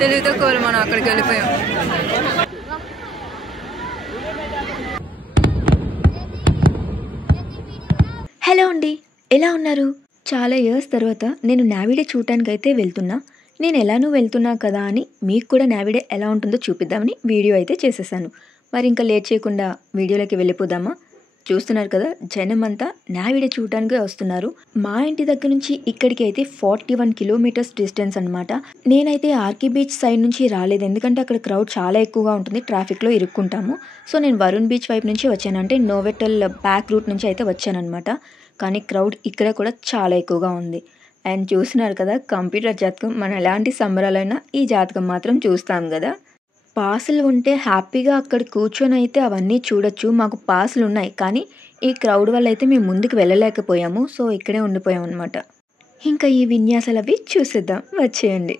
తెలివితో కోలు మనం అక్కడికి వెళ్ళిపోయాం. హలో అండి, ఎలా ఉన్నారు? చాలా ఇయర్స్ తర్వాత నేను నావిడే చూడటానికి అయితే వెళ్తున్నా. నేను ఎలానూ వెళ్తున్నా కదా అని మీకు కూడా నావిడే ఎలా ఉంటుందో చూపిద్దామని వీడియో అయితే చేసేసాను. మరి ఇంకా లేట్ చేయకుండా వీడియోలోకి వెళ్ళిపోదామా? చూస్తున్నారు కదా, జనం అంతా నావిడే చూడటానికే వస్తున్నారు. మా ఇంటి దగ్గర నుంచి ఇక్కడికి అయితే 41 కిలోమీటర్స్ డిస్టెన్స్ అనమాట. నేనైతే ఆర్కే బీచ్ సైడ్ నుంచి రాలేదు, ఎందుకంటే అక్కడ క్రౌడ్ చాలా ఎక్కువగా ఉంటుంది, ట్రాఫిక్లో ఇరుక్కుంటాము. సో నేను వరుణ్ బీచ్ వైపు నుంచి వచ్చాను, అంటే నోవెటల్ బ్యాక్ రూట్ నుంచి అయితే వచ్చానమాట. కానీ క్రౌడ్ ఇక్కడ కూడా చాలా ఎక్కువగా ఉంది. అండ్ చూస్తున్నారు కదా, కంప్యూటర్ జాతకం. మనం ఎలాంటి సంబరాలైనా ఈ జాతకం మాత్రం చూస్తాం కదా. పాసులు ఉంటే హ్యాపీగా అక్కడ కూర్చొని అయితే అవన్నీ చూడొచ్చు. మాకు పాసులు ఉన్నాయి, కానీ ఈ క్రౌడ్ వల్ల అయితే మేము ముందుకు వెళ్ళలేకపోయాము. సో ఇక్కడే ఉండిపోయాం అనమాట. ఇంకా ఈ విన్యాసాలు అవి చూసేద్దాం, వచ్చేయండి.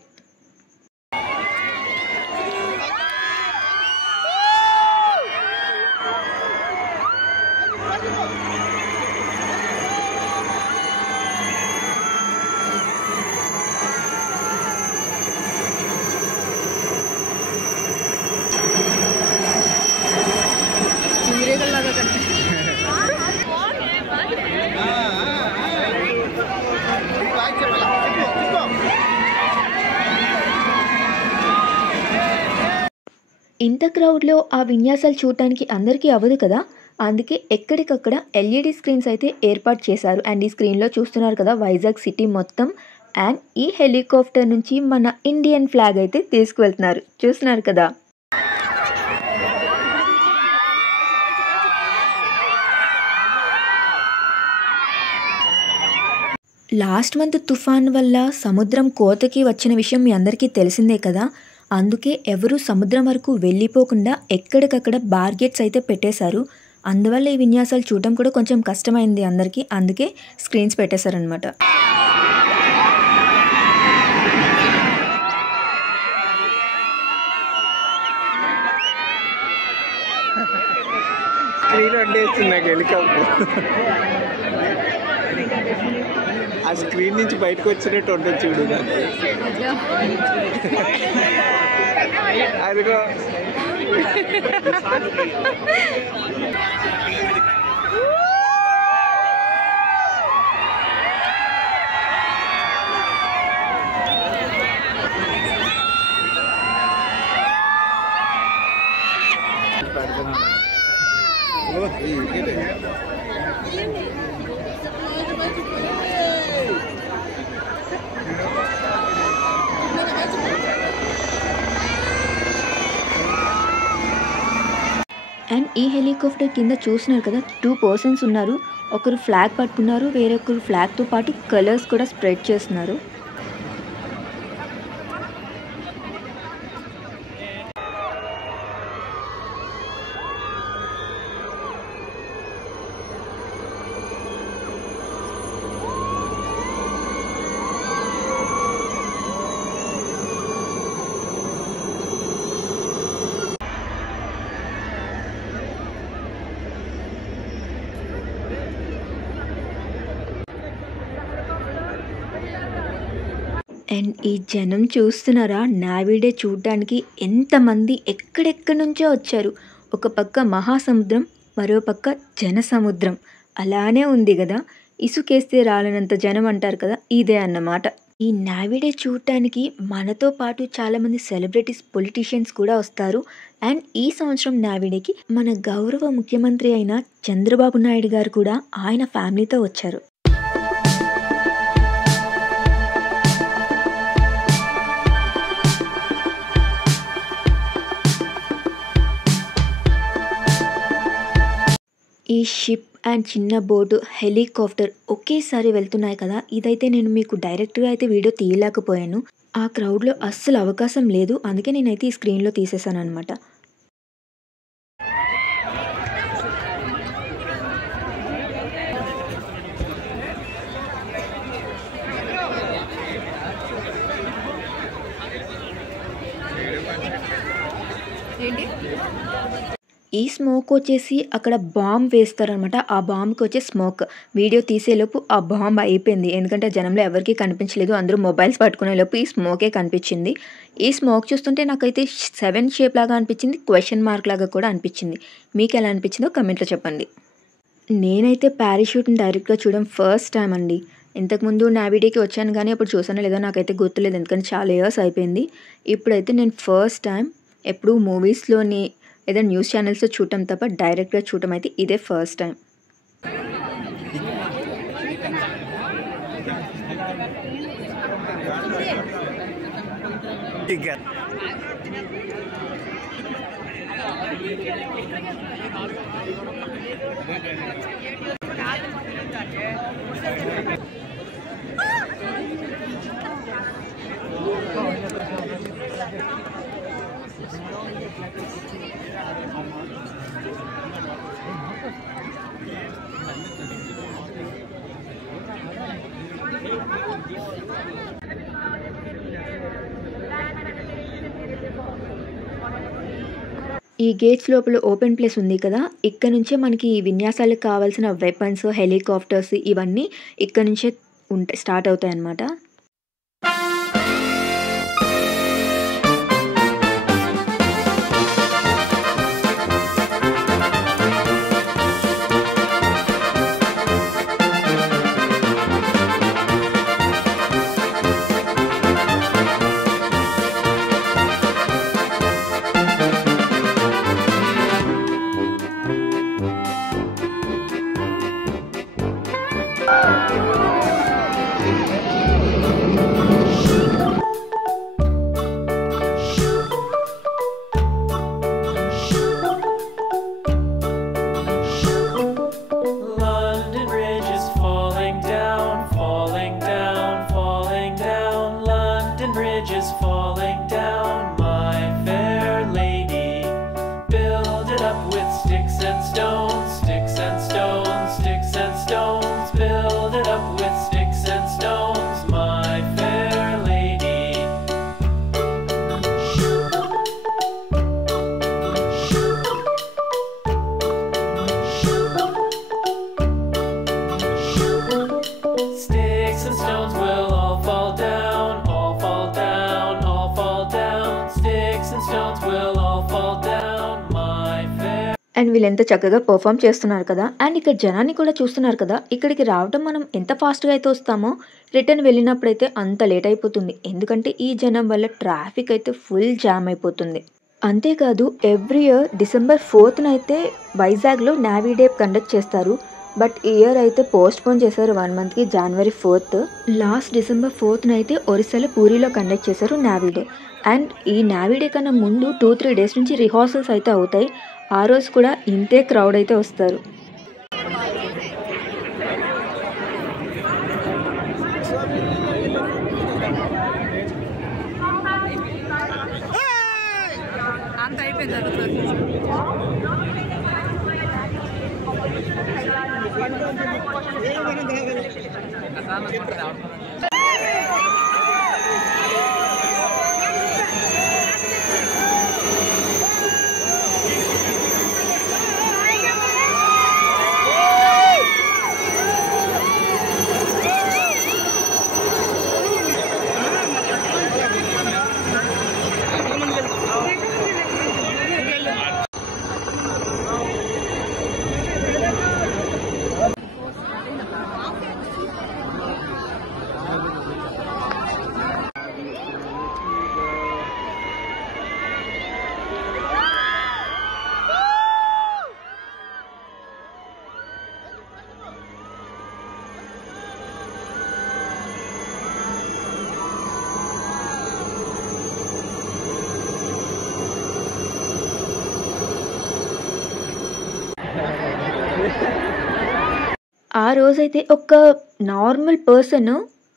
ఇంత క్రౌడ్లో ఆ విన్యాసాలు చూడటానికి అందరికీ అవ్వదు కదా. అందుకే ఎక్కడికక్కడ ఎల్ఈడి స్క్రీన్స్ అయితే ఏర్పాటు చేశారు. అండ్ ఈ స్క్రీన్లో చూస్తున్నారు కదా, వైజాగ్ సిటీ మొత్తం. అండ్ ఈ హెలికాప్టర్ నుంచి మన ఇండియన్ ఫ్లాగ్ అయితే తీసుకువెళ్తున్నారు, చూస్తున్నారు కదా. లాస్ట్ మంత్ తుఫాన్ వల్ల సముద్రం కోతకి వచ్చిన విషయం మీ అందరికీ తెలిసిందే కదా. అందుకే ఎవరు సముద్రం వరకు వెళ్ళిపోకుండా ఎక్కడికక్కడ బార్గెట్స్ అయితే పెట్టేశారు. అందువల్ల ఈ విన్యాసాలు చూడటం కూడా కొంచెం కష్టమైంది అందరికీ, అందుకే స్క్రీన్స్ పెట్టేశారనమాట. ఆ స్క్రీన్ నుంచి బయటకు వచ్చినట్టు ఉంటుంది చూడు. అదిగో అండ్ ఈ హెలికాప్టర్ కింద చూస్తున్నారు కదా, 2 పర్సన్స్ ఉన్నారు. ఒకరు ఫ్లాగ్ పట్టుకున్నారు, వేరొకరు ఫ్లాగ్తో పాటు కలర్స్ కూడా స్ప్రెడ్ చేస్తున్నారు. అండ్ ఈ జనం చూస్తున్నారా, నావిడే చూడడానికి ఎంతమంది ఎక్కడెక్కడి నుంచో వచ్చారు. ఒక పక్క మహాసముద్రం, మరో పక్క జనసముద్రం. అలానే ఉంది కదా, ఇసుకేస్తే రాలనంత జనం అంటారు కదా, ఇదే అన్నమాట. ఈ నావిడే చూడటానికి మనతో పాటు చాలామంది సెలబ్రిటీస్, పొలిటీషియన్స్ కూడా వస్తారు. అండ్ ఈ సంవత్సరం నావిడేకి మన గౌరవ ముఖ్యమంత్రి అయిన చంద్రబాబు నాయుడు గారు కూడా ఆయన ఫ్యామిలీతో వచ్చారు. ఈ షిప్ అండ్ చిన్న బోటు, హెలికాప్టర్ ఒకేసారి వెళ్తున్నాయి కదా. ఇదైతే నేను మీకు డైరెక్ట్గా అయితే వీడియో తీయలేకపోయాను, ఆ క్రౌడ్లో అస్సలు అవకాశం లేదు. అందుకే నేనైతే ఈ స్క్రీన్లో తీసేసాను అనమాట. ఈ స్మోక్ వచ్చేసి అక్కడ బాంబ్ వేస్తారనమాట. ఆ బాంబ్‌కి వచ్చే స్మోక్. వీడియో తీసేలోపు ఆ బాంబ్ అయిపోయింది. ఎందుకంటే జనంలో ఎవరికీ కనిపించలేదు. అందరూ మొబైల్స్ పట్టుకునేలోపు ఈ స్మోకే కనిపించింది. ఈ స్మోక్ చూస్తుంటే నాకైతే 7 షేప్ లాగా అనిపించింది. క్వెషన్ మార్క్ లాగా కూడా అనిపించింది. మీకెలా అనిపించిందో కమెంట్‌లో చెప్పండి. నేనైతే పారాషూట్‌ని డైరెక్ట్‌గా చూడడం ఫస్ట్ టైమ్ అండి. ఇంతకుముందు నావీడేకి వచ్చాను గానీ అప్పుడు చూసానో లేదో నాకైతే గుర్తులేదు. ఎందుకంటే చాలా ఇయర్స్ అయిపోయింది. ఇప్పుడైతే నేను ఫస్ట్ టైమ్ ఎప్పుడూ మూవీస్‌లోని ఏదైనా న్యూస్ ఛానల్స్‌లో చూడటం తప్ప డైరెక్ట్‌గా చూడటం అయితే ఇదే ఫస్ట్ టైమ్. ఈ గేట్స్ లోపల ఓపెన్ ప్లేస్ ఉంది కదా! ఇక్కడ నుంచే మనకి ఈ విన్యాసాలకు కావాల్సిన వెపన్స్, హెలికాప్టర్స్ ఇవన్నీ ఇక్కడ నుంచే స్టార్ట్ అవుతాయన్నమాట. అండ్ వీళ్ళెంత చక్కగా పెర్ఫార్మ్ చేస్తున్నారు కదా! అండ్ ఇక్కడ జనాన్ని కూడా చూస్తున్నారు కదా! ఇక్కడికి రావడం మనం ఎంత ఫాస్ట్‌గా అయితే వస్తామో రిటర్న్ వెళ్ళినప్పుడైతే అంత లేట్ అయిపోతుంది. ఎందుకంటే ఈ జనం వల్ల ట్రాఫిక్ అయితే ఫుల్ జామ్ అయిపోతుంది. అంతేకాదు ఎవ్రీ ఇయర్ డిసెంబర్ 4థ్ అయితే వైజాగ్‌లో నావీ డే కండక్ట్ చేస్తారు. బట్ ఈ ఇయర్ అయితే పోస్ట్‌పోన్ చేశారు 1 మంత్‌కి జనవరి 4థ్. లాస్ట్ డిసెంబర్ 4థ్ అయితే ఒరిస్సాలో పూరిలో కండక్ట్ చేశారు నావీ డే. అండ్ ఈ నావీ డే కన్నా ముందు 2-3 డేస్ నుంచి రిహార్సల్స్ అయితే అవుతాయి. ఆ రోజు కూడా ఇంతే క్రౌడ్ అయితే వస్తారు. అంత అయిపోయింది. ఆ రోజైతే ఒక నార్మల్ పర్సన్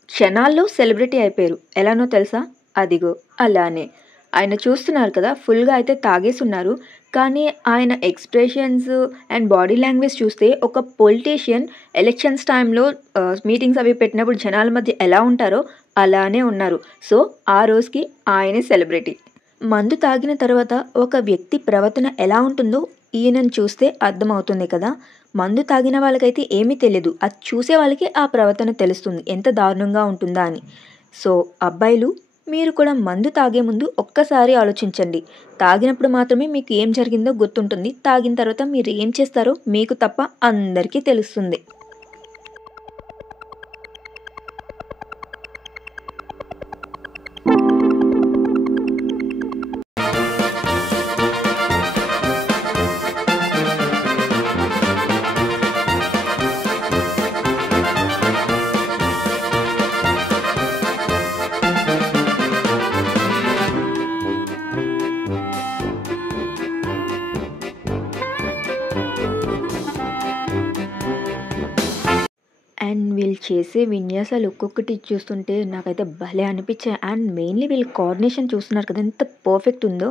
క్షణాల్లో సెలబ్రిటీ అయిపోయారు. ఎలానో తెలుసా? అదిగో అలానే. ఆయన చూస్తున్నారు కదా! ఫుల్‌గా అయితే తాగేసున్నారు. కానీ ఆయన ఎక్స్‌ప్రెషన్స్ అండ్ బాడీ లాంగ్వేజ్ చూస్తే ఒక పొలిటీషియన్ ఎలక్షన్స్ టైంలో మీటింగ్స్ అవి పెట్టినప్పుడు జనాల మధ్య ఎలా ఉంటారో అలానే ఉన్నారు. సో, ఆ రోజుకి ఆయనే సెలబ్రిటీ. మందు తాగిన తర్వాత ఒక వ్యక్తి ప్రవర్తన ఎలా ఉంటుందో ఈయనను చూస్తే అర్థమవుతుంది కదా. మందు తాగిన వాళ్ళకైతే ఏమీ తెలీదు. అది చూసే వాళ్ళకి ఆ ప్రవర్తన తెలుస్తుంది ఎంత దారుణంగా ఉంటుందా అని. సో అబ్బాయిలు, మీరు కూడా మందు తాగే ముందు ఒక్కసారి ఆలోచించండి. తాగినప్పుడు మాత్రమే మీకు ఏం జరిగిందో గుర్తుంటుంది. తాగిన తర్వాత మీరు ఏం చేస్తారో మీకు తప్ప అందరికీ తెలుస్తుంది. అండ్ వీళ్ళు చేసే విన్యాసాలు ఒక్కొక్కటి చూస్తుంటే నాకైతే భలే అనిపించాయి. అండ్ మెయిన్లీ వీళ్ళ కోఆర్డినేషన్ చూస్తున్నారు కదా ఎంత పర్ఫెక్ట్ ఉందో.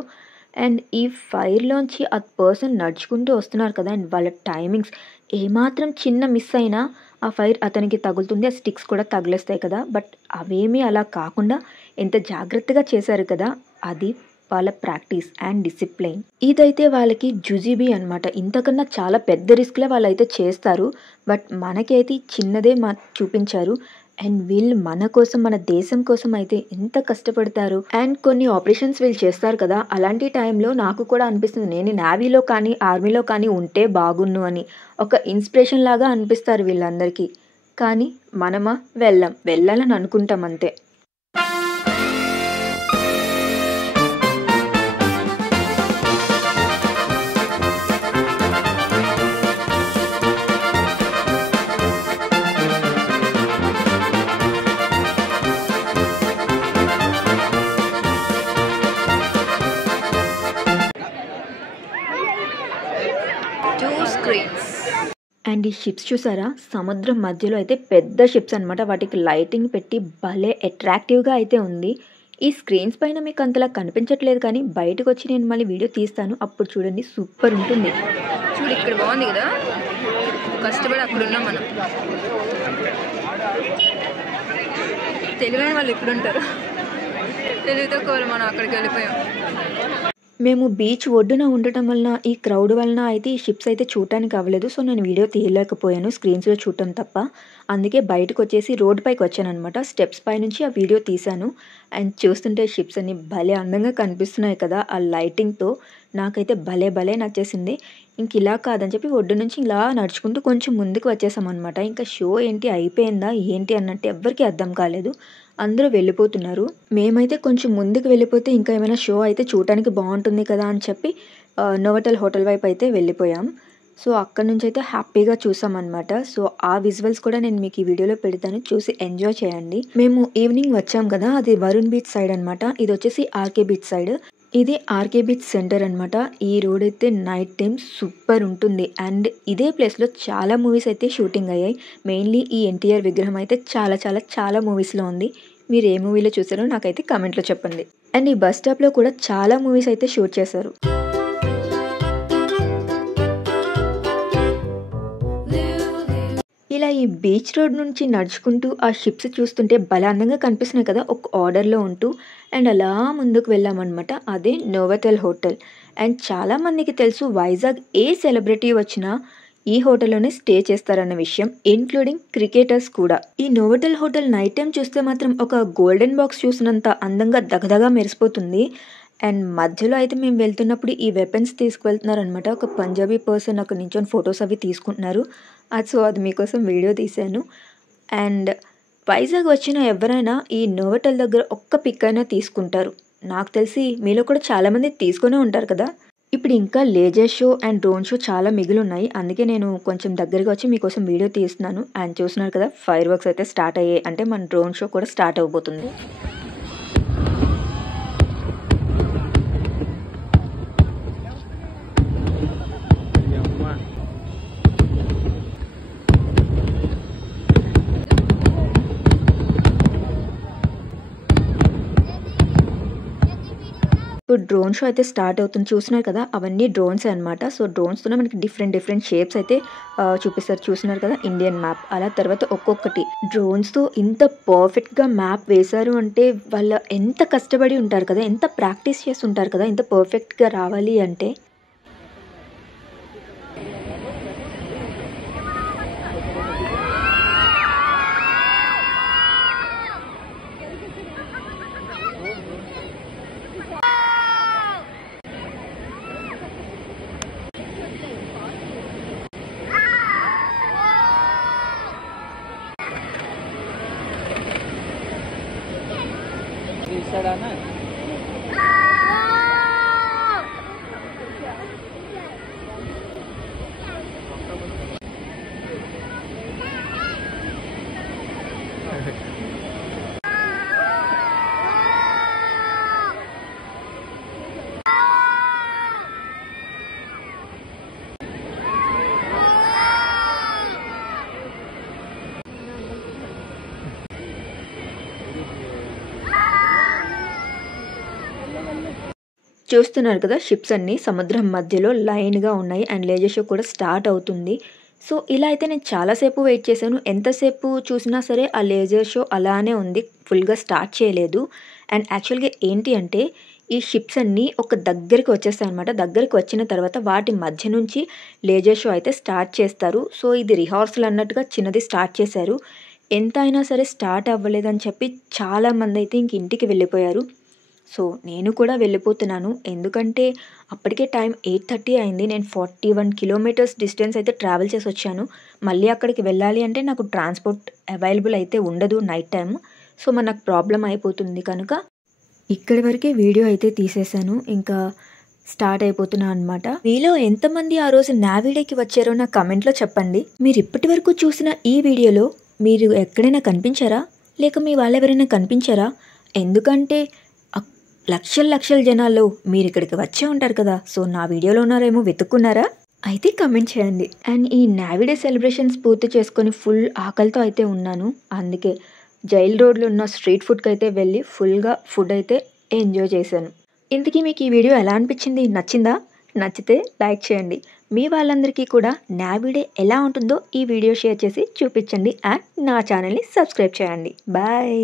అండ్ ఈ ఫైర్లోంచి ఆ పర్సన్ నడుచుకుంటూ వస్తున్నారు కదా, అండ్ వాళ్ళ టైమింగ్స్ ఏమాత్రం చిన్న మిస్ అయినా ఆ ఫైర్ అతనికి తగులుతుంది, ఆ స్టిక్స్ కూడా తగిలేస్తాయి కదా. బట్ అవేమీ అలా కాకుండా ఎంత జాగ్రత్తగా చేశారు కదా, అది వాళ్ళ ప్రాక్టీస్ అండ్ డిసిప్లైన్. ఇదైతే వాళ్ళకి జుజుబీ అనమాట. ఇంతకన్నా చాలా పెద్ద రిస్క్లే వాళ్ళైతే చేస్తారు. బట్ మనకైతే చిన్నదే చూపించారు. అండ్ వీళ్ళు మన కోసం, మన దేశం కోసం అయితే ఎంత కష్టపడతారు. అండ్ కొన్ని ఆపరేషన్స్ వీళ్ళు చేస్తారు కదా, అలాంటి టైంలో నాకు కూడా అనిపిస్తుంది నేను నేవీలో కానీ ఆర్మీలో కానీ ఉంటే బాగున్ను అని. ఒక ఇన్స్పిరేషన్ లాగా అనిపిస్తారు వీళ్ళందరికీ. కానీ మనమా వెళ్ళాలని అనుకుంటాం అంతే. అండ్ ఈ షిప్స్ చూసారా, సముద్రం మధ్యలో అయితే పెద్ద షిప్స్ అనమాట. వాటికి లైటింగ్ పెట్టి భలే అట్రాక్టివ్గా అయితే ఉంది. ఈ స్క్రీన్స్ పైన మీకు అంతలా కనిపించట్లేదు కానీ బయటకు వచ్చి నేను మళ్ళీ వీడియో తీస్తాను, అప్పుడు చూడండి సూపర్ ఉంటుంది. చూడు ఇక్కడ బాగుంది కదా, కష్టపడి అక్కడ ఉన్నాం మనం. తెలివైన వాళ్ళు ఎప్పుడు ఉంటారు, తెలివి తక్కువ వాళ్ళు మనం అక్కడికి వెళ్ళిపోయాం. మేము బీచ్ ఒడ్డున ఉండటం వలన ఈ క్రౌడ్ వలన అయితే ఈ షిప్స్ అయితే చూడటానికి అవ్వలేదు. సో నేను వీడియో తీయలేకపోయాను స్క్రీన్స్లో చూడటం తప్ప. అందుకే బయటకు వచ్చేసి రోడ్ పైకి వచ్చాను అనమాట. స్టెప్స్ పై నుంచి ఆ వీడియో తీశాను. అండ్ చూస్తుంటే షిప్స్ అన్ని భలే అందంగా కనిపిస్తున్నాయి కదా ఆ లైటింగ్తో. నాకైతే భలే నచ్చేసింది. ఇంక ఇలా కాదని చెప్పి ఒడ్డు నుంచి ఇలా నడుచుకుంటూ కొంచెం ముందుకు వచ్చేసామన్నమాట. ఇంకా షో ఏంటి అయిపోయిందా ఏంటి అన్నట్టు ఎవ్వరికీ అర్థం కాలేదు. అందరూ వెళ్ళిపోతున్నారు. మేమైతే కొంచెం ముందుకు వెళ్ళిపోతే ఇంకా ఏమైనా షో అయితే చూడటానికి బాగుంటుంది కదా అని చెప్పి నోవోటెల్ హోటల్ వైపు అయితే వెళ్ళిపోయాం. సో అక్కడ నుంచి అయితే హ్యాపీగా చూసామన్నమాట. సో ఆ విజువల్స్ కూడా నేను మీకు ఈ వీడియోలో పెడతాను, చూసి ఎంజాయ్ చేయండి. మేము ఈవినింగ్ వచ్చాం కదా, అది వరుణ్ బీచ్ సైడ్ అనమాట. ఇది వచ్చేసి ఆర్కే బీచ్ సైడ్. ఇది ఆర్కే బీచ్ సెంటర్ అనమాట. ఈ రోడ్ అయితే నైట్ టైం సూపర్ ఉంటుంది. అండ్ ఇదే ప్లేస్లో చాలా మూవీస్ అయితే షూటింగ్ అయ్యాయి. మెయిన్లీ ఈ ఎన్టీఆర్ విగ్రహం అయితే చాలా మూవీస్లో ఉంది. మీరు ఏ మూవీలో చూసారో నాకైతే కామెంట్లో చెప్పండి. అండ్ ఈ బస్ స్టాప్లో కూడా చాలా మూవీస్ అయితే షూట్ చేశారు. ఇలా ఈ బీచ్ రోడ్ నుంచి నడుచుకుంటూ ఆ షిప్స్ చూస్తుంటే భలే అందంగా కనిపిస్తున్నాయి కదా ఒక ఆర్డర్లో ఉంటూ. అండ్ అలా ముందుకు వెళ్ళామన్నమాట. అదే నోవోటెల్ హోటల్. అండ్ చాలామందికి తెలుసు వైజాగ్ ఏ సెలబ్రిటీ వచ్చినా ఈ హోటల్లోనే స్టే చేస్తారన్న విషయం, ఇంక్లూడింగ్ క్రికెటర్స్ కూడా. ఈ నోవోటెల్ హోటల్ నైట్ టైం చూస్తే మాత్రం ఒక గోల్డెన్ బాక్స్ చూసినంత అందంగా దగదగా మెరిసిపోతుంది. అండ్ మధ్యలో అయితే మేము వెళ్తున్నప్పుడు ఈ వెపన్స్ తీసుకువెళ్తున్నారు అనమాట. ఒక పంజాబీ పర్సన్ అక్కడ నించొని ఫొటోస్ అవి తీసుకుంటున్నారు. అది మీకోసం వీడియో తీశాను. అండ్ వైజాగ్ వచ్చిన ఎవరైనా ఈ నోవోటెల్ దగ్గర ఒక్క పిక్ అయినా తీసుకుంటారు. నాకు తెలిసి మీలో కూడా చాలామంది తీసుకునే ఉంటారు కదా. ఇప్పుడు ఇంకా laser show and drone show చాలా మిగిలి ఉన్నాయి. అందుకే నేను కొంచెం దగ్గరగా వచ్చి మీకోసం వీడియో తీస్తున్నాను. అండ్ చూస్తున్నారు కదా ఫైర్ వర్క్స్ అయితే స్టార్ట్ అయ్యాయి. అంటే మన డ్రోన్ షో కూడా స్టార్ట్ అవబోతుంది. ఇప్పుడు డ్రోన్ షో అయితే స్టార్ట్ అవుతుంది. చూస్తున్నారు కదా అవన్నీ డ్రోన్స్ అనమాట. సో డ్రోన్స్తోనే మనకి డిఫరెంట్ షేప్స్ అయితే చూపిస్తారు. చూస్తున్నారు కదా ఇండియన్ మ్యాప్. అలా తర్వాత ఒక్కొక్కటి డ్రోన్స్తో ఇంత పర్ఫెక్ట్గా మ్యాప్ వేశారు అంటే వాళ్ళు ఎంత కష్టపడి ఉంటారు కదా, ఎంత ప్రాక్టీస్ చేసి ఉంటారు కదా ఇంత పర్ఫెక్ట్గా రావాలి అంటే. చేస్తాడనా చూస్తున్నారు కదా, షిప్స్ అన్నీ సముద్రం మధ్యలో లైన్‌గా ఉన్నాయి. అండ్ లేజర్ షో కూడా స్టార్ట్ అవుతుంది. సో, ఇలా అయితే నేను చాలాసేపు వెయిట్ చేశాను. ఎంతసేపు చూసినా సరే ఆ లేజర్ షో అలానే ఉంది. ఫుల్‌గా స్టార్ట్ చేయలేదు. అండ్ యాక్చువల్‌గా ఏంటి అంటే, ఈ షిప్స్ అన్నీ ఒక దగ్గరికి వచ్చేస్తాయన్నమాట. దగ్గరికి వచ్చిన తర్వాత వాటి మధ్య నుంచి లేజర్ షో అయితే స్టార్ట్ చేస్తారు. సో, ఇది రిహార్సల్ అన్నట్టుగా చిన్నది స్టార్ట్ చేశారు. ఎంత అయినా సరే స్టార్ట్ అవ్వలేదని చెప్పి చాలామందైతే ఇంక ఇంటికి వెళ్ళిపోయారు. సో, నేను కూడా వెళ్ళిపోతున్నాను. ఎందుకంటే అప్పటికే టైం 8:30 అయింది. నేను 41 కిలోమీటర్స్ డిస్టెన్స్ అయితే ట్రావెల్ చేసొచ్చాను. మళ్ళీ అక్కడికి వెళ్ళాలి అంటే నాకు ట్రాన్స్‌పోర్ట్ అవైలబుల్ అయితే ఉండదు నైట్ టైమ్. సో, మనకు ప్రాబ్లమ్ అయిపోతుంది కనుక ఇక్కడి వరకే వీడియో అయితే తీసేశాను. ఇంకా స్టార్ట్ అయిపోతున్నా అనమాట. మీలో ఎంతమంది ఆ రోజు నావిడేకి వచ్చారో నా కమెంట్‌లో చెప్పండి. మీరు ఇప్పటి వరకు చూసిన ఈ వీడియోలో మీరు ఎక్కడైనా కనిపించారా? లేక మీ వాళ్ళెవరైనా కనిపించారా? ఎందుకంటే లక్షల జనాల్లో మీరిక్కడికి వచ్చే ఉంటారు కదా! సో, నా వీడియోలో ఉన్నారేమో వెతుక్కున్నారా? అయితే కమెంట్ చేయండి. అండ్ ఈ నావిడే సెలబ్రేషన్స్ పూర్తి చేసుకొని ఫుల్ ఆకలితో అయితే ఉన్నాను. అందుకే జైల్ రోడ్‌లో ఉన్న స్ట్రీట్ ఫుడ్‌కైతే వెళ్ళి ఫుల్‌గా ఫుడ్ అయితే ఎంజాయ్ చేశాను. ఇంతకీ మీకు ఈ వీడియో ఎలా అనిపించింది? నచ్చిందా? నచ్చితే లైక్ చేయండి. మీ వాళ్ళందరికీ కూడా నావిడే ఎలా ఉంటుందో ఈ వీడియో షేర్ చేసి చూపించండి. అండ్ నా ఛానల్‌ని సబ్స్క్రైబ్ చేయండి. బాయ్.